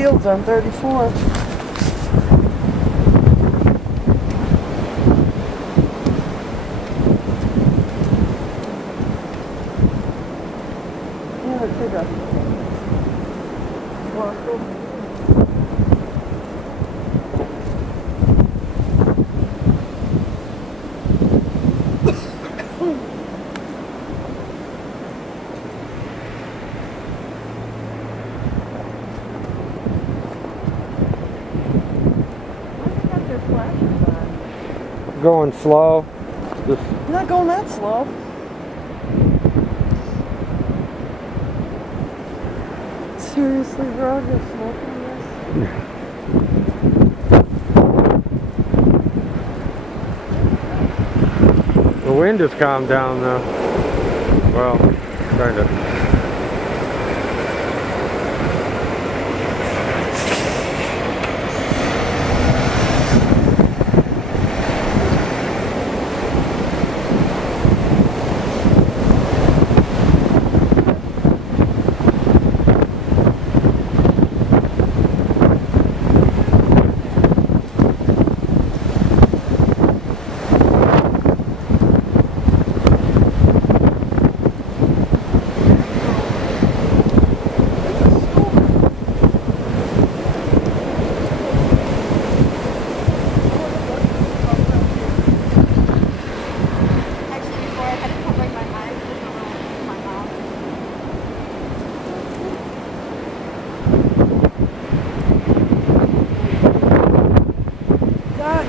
fields on 34. Yeah, let's take a walk over. Going slow. Just You're not going that slow. Seriously, bro, you're smoking this? The wind has calmed down though. Well, kind of.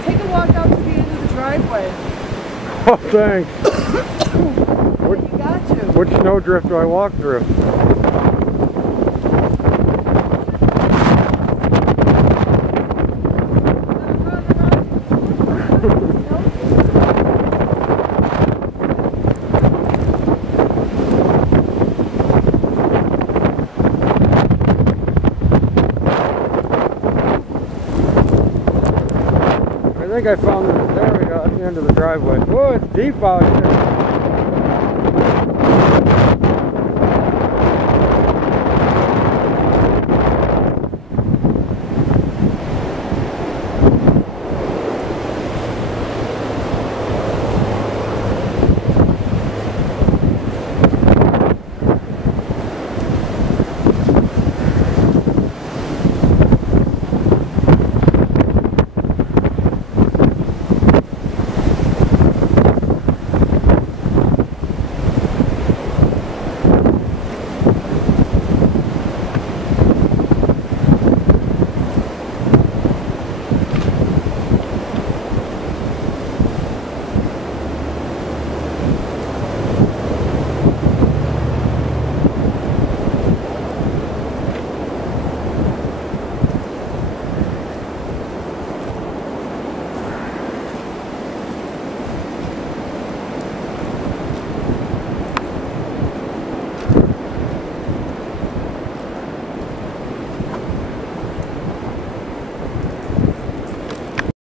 Take a walk out to the end of the driveway. Oh, thanks. You got to. Which snowdrift do I walk through? I think I found it. There we go, at the end of the driveway. Whoa, it's deep out here.